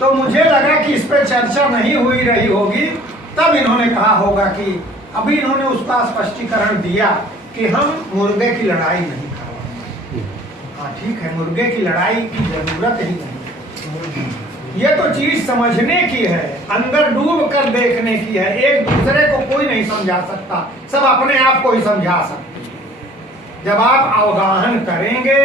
तो मुझे लगा कि इस पर चर्चा नहीं हुई रही होगी, तब इन्होंने कहा होगा कि अभी इन्होंने उसका स्पष्टीकरण दिया कि हम मुर्गे की लड़ाई नहीं करवाएंगे। हाँ ठीक है, मुर्गे की लड़ाई की जरूरत ही नहीं, ये तो चीज समझने की है, अंदर डूब कर देखने की है। एक दूसरे को कोई नहीं समझा सकता, सब अपने आप को ही समझा सकते। जब आप अवगाहन करेंगे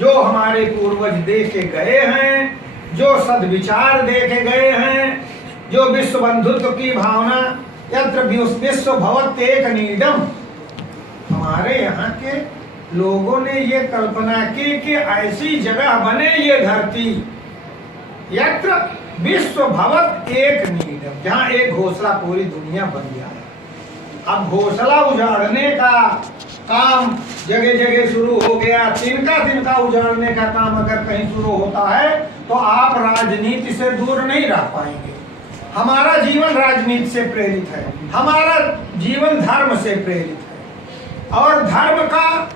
जो हमारे पूर्वज दे के गए हैं, जो सद्विचार दे के गए हैं, जो विश्व बंधुत्व की भावना, यत्र विश्व भवत्येक नीडम, हमारे यहाँ के लोगों ने ये कल्पना की कि ऐसी जगह बने ये धरती, यत्र विश्व भवत एक नीडम, जहाँ एक घोंसला पूरी दुनिया बन जाए। अब घोंसला उजाड़ने का काम जगह जगह शुरू हो गया, तिनका उजाड़ने का काम अगर कहीं शुरू होता है तो आप राजनीति से दूर नहीं रह पाएंगे। हमारा जीवन राजनीति से प्रेरित है, हमारा जीवन धर्म से प्रेरित है। और धर्म का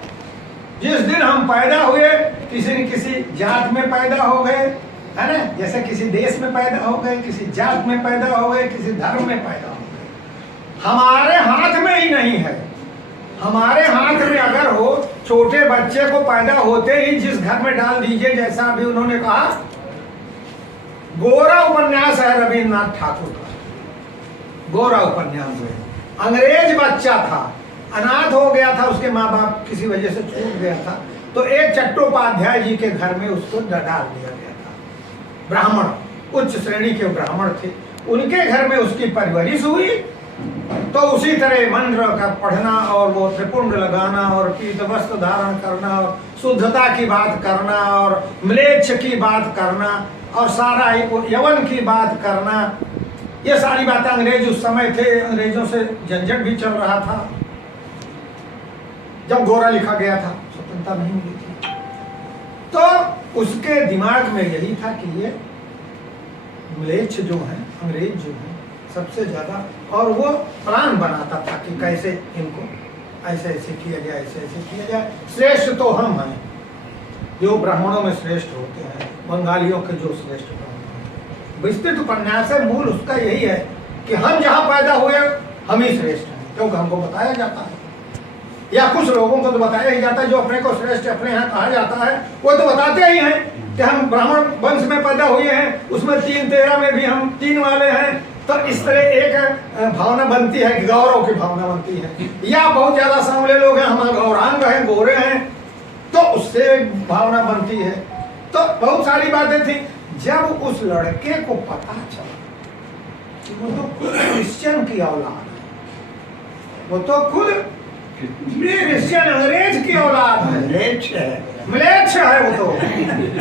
जिस दिन हम पैदा हुए, किसी न किसी जात में पैदा हो गए, है ना, जैसे किसी देश में पैदा हो गए, किसी जात में पैदा हो गए, किसी धर्म में पैदा हो गए। हमारे हाथ में ही नहीं है। हमारे हाथ में अगर हो, छोटे बच्चे को पैदा होते ही जिस घर में डाल दीजिए, जैसा अभी उन्होंने कहा, गोरा उपन्यास है रविन्द्रनाथ ठाकुर का, गोरा उपन्यास है। अंग्रेज बच्चा था, अनाथ हो गया था, उसके माँ बाप किसी वजह से छूट गया था, तो एक चट्टोपाध्याय जी के घर में उसको डाल दिया गया था। ब्राह्मण, उच्च श्रेणी के ब्राह्मण थे, उनके घर में उसकी परवरिश हुई। तो उसी तरह मंत्र का पढ़ना और वो त्रिपुंड लगाना और पीत वस्त्र धारण करना और शुद्धता की बात करना और म्लेच्छ की बात करना और सारा यवन की बात करना, ये सारी बातें अंग्रेज उस समय थे, अंग्रेजों से झंझट भी चल रहा था जब गोरा लिखा गया था, स्वतंत्रता नहीं मिली थी। तो उसके दिमाग में यही था कि ये म्लेच्छ जो है, अंग्रेज जो है सबसे ज्यादा, और वो प्लान बनाता था कि कैसे इनको ऐसे ऐसे किया जाए, ऐसे ऐसे किया जाए। श्रेष्ठ तो हम हैं, जो ब्राह्मणों में श्रेष्ठ होते हैं, बंगालियों के जो श्रेष्ठ ब्राह्मण हैं। विस्तृत उपन्यास है, मूल उसका यही है कि हम जहाँ पैदा हुए हम ही श्रेष्ठ हैं, क्योंकि हमको बताया जाता है, या कुछ लोगों को तो बताया ही जाता है, जो अपने को श्रेष्ठ अपने यहाँ कहा जाता है, वो तो बताते ही हैं कि हम ब्राह्मण वंश में पैदा हुए हैं, उसमें 3-13 में भी हम 3 वाले हैं। तो इस तरह एक भावना बनती है, गौरव की भावना बनती है। या बहुत ज्यादा सांवले लोग हैं, हम गौरांग हैं, गोरे हैं, तो उससे भावना बनती है। तो बहुत सारी बातें थी। जब उस लड़के को पता चला कि वो तो खुद क्रिश्चियन की औलाद है, वो तो खुद क्रिश्चियन अंग्रेज की औलाद है, म्लेच्छ है,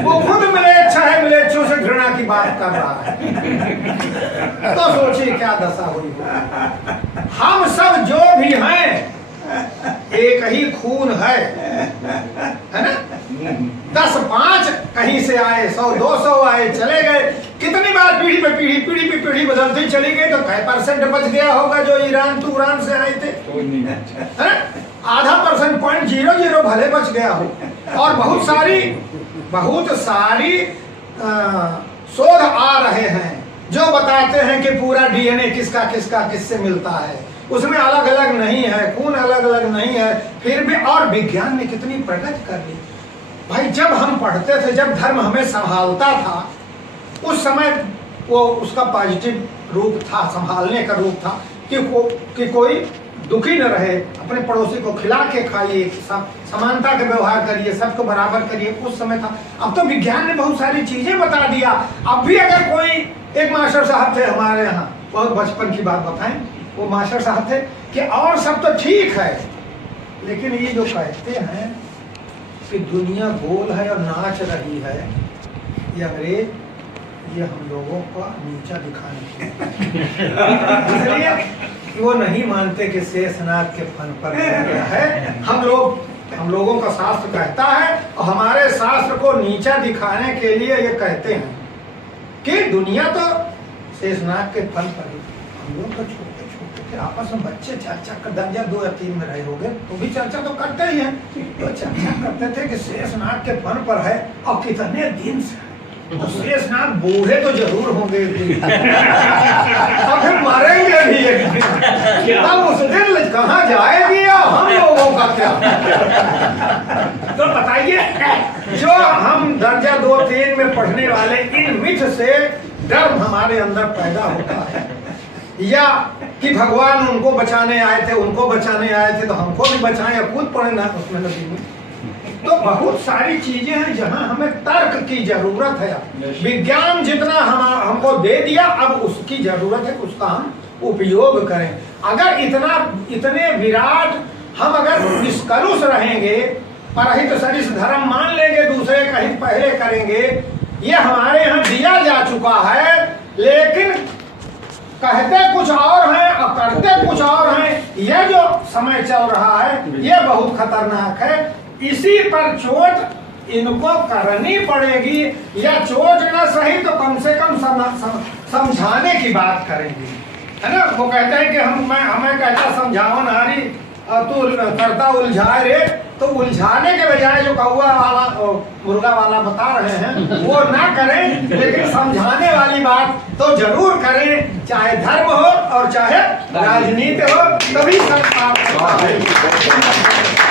वो खुद म्लेच्छ है, म्लेच्छों से घृणा की बात कर रहा है। तो सोचिए क्या दशा हुई। हम सब जो भी हैं एक ही खून है ना। 10-5 कहीं से आए, 100-200 आए, चले गए। कितनी बार पीढ़ी पे पीढ़ी बदलती चली गई, तो कई परसेंट बच गया होगा जो ईरान तुरान से आए थे, है? आधा परसेंट, 0.00 भले बच गया हो। और बहुत सारी शोध आ रहे हैं जो बताते हैं कि पूरा डीएनए किसका किससे मिलता है, उसमें अलग अलग नहीं है, खून अलग अलग नहीं है, फिर भी। और विज्ञान ने कितनी प्रगति कर ली भाई। जब हम पढ़ते थे, जब धर्म हमें संभालता था, उस समय वो उसका पॉजिटिव रूप था, संभालने का रूप था कि कोई दुखी न रहे, अपने पड़ोसी को खिला के खाइए, समानता का व्यवहार करिए, सबको बराबर करिए, उस समय था। अब तो विज्ञान ने बहुत सारी चीजें बता दिया। अब भी अगर कोई, एक मास्टर साहब थे हमारे यहाँ, बहुत बचपन की बात बताएं, वो मास्टर साहब थे कि और सब तो ठीक है, लेकिन ये जो कहते हैं कि दुनिया गोल है और नाच रही है, ये अंग्रेज, ये हम लोगों को नीचा दिखाने इसलिए वो नहीं मानते कि शेषनाग के फन पर है। हम लोगों का शास्त्र कहता है, और हमारे शास्त्र को नीचा दिखाने के लिए ये कहते हैं कि दुनिया तो शेषनाग के फन पर ही। हम लोग तो छोटे थे, आपस में बच्चे चर्चा कर, दर्जा 2 या 3 में रहे होंगे तो भी चर्चा तो करते ही हैं। तो चर्चा करते थे कि शेषनाग के फन पर है और कितने दिन से तो शेषनाग बूढ़े तो जरूर होंगे और फिर मरेंगे भी एक दिन। तब उस दिन कहाँ जाएगी हम लोगों का क्या? तो बताइए, जो हम दर्जा 2-3 में पढ़ने वाले इन मिथ से डर हमारे अंदर पैदा होता है, या कि भगवान उनको बचाने आए थे, उनको बचाने आए थे तो हमको भी बचाएं, या कूद पड़े ना उसमें नदी में। तो बहुत सारी चीजें हैं जहां हमें तर्क की जरूरत है। विज्ञान जितना हमको दे दिया, अब उसकी जरूरत है उसका हम उपयोग करें। अगर इतने विराट हम अगर निष्कलुष रहेंगे, परहित सरिस धर्म मान लेंगे, दूसरे कहीं पहले करेंगे, ये हमारे यहाँ दिया जा चुका है, लेकिन कहते कुछ और हैं और करते कुछ और हैं। यह जो समय चल रहा है ये बहुत खतरनाक है। इसी पर चोट इनको करनी पड़ेगी, या चोट न सही तो कम से कम समझाने की बात करेंगे, है ना। वो कहते हैं कि हमें कहता समझाओ नारी तू करता उलझाए रे, तो उलझाने के बजाय जो कौआ वाला मुर्गा वाला बता रहे हैं वो ना करें, लेकिन समझाने वाली बात तो जरूर करें, चाहे धर्म हो और चाहे राजनीति हो, तभी संस्कार होता है।